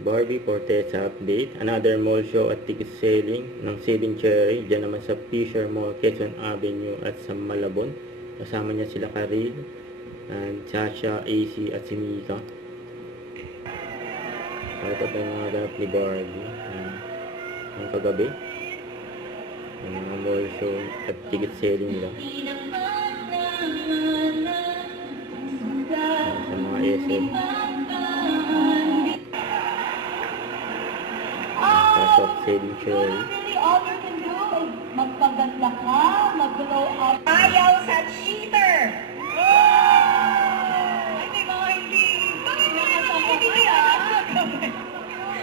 Barbie Fortesa update. Another mall show at ticket selling ng Saving Cherry. Diyan naman sa Fisher Mall, Quezon Avenue at sa Malabon. Kasama niya sila Karil, and Sasha, AC at si Mika. Ito pa yung mga ganap ni Barbie. Ang kagabi. Ang mga mall show at ticket selling nila. Sa mga SM. Of Saving Cherry. All you can do is magpaganda ka, mag-glow up. Ayaw sa cheater! Hindi mga hindi. Bakit nga hindi niya?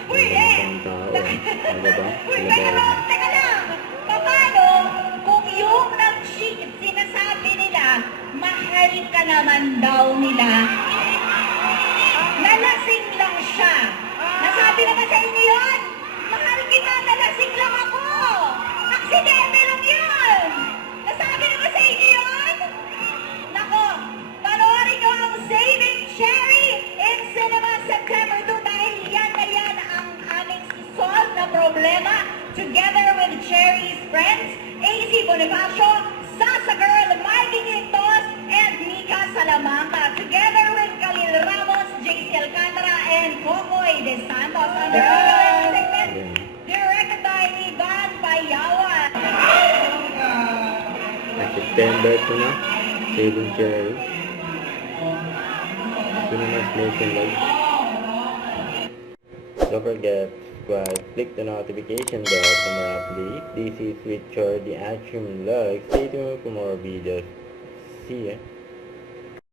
Uy, Ang tao. Ano ba? Uy, Sila pero, Barbie. teka lang. Paano kung yung nag-cheat, sinasabi nila, mahal ka naman daw nila, nalasing lang siya. Nasabi naman sa inyo yun? Mahal kita, nalasing lang ako. Aksidente lang yun. Nasabi naman sa inyo yun? Nako, panoorin nyo ang Saving Cherry in Cinema September 2 dahil yan na yan ang aming solve na problema together with Cherry's friends, AC Bonifacio, Sasa Girl, Mikey Quintos, and Mika Salamanca, together with Khalil Ramos, JC Alcantara, and Kokoy De Santos. Under our segment, directed by Ivan Payawan. At September 2 na, Saving Cherry. Cinemas nationwide. Don't forget, subscribe, click the notification bell for more updates. This is Richard, the Atrium Log. Stay tuned for more videos. See ya.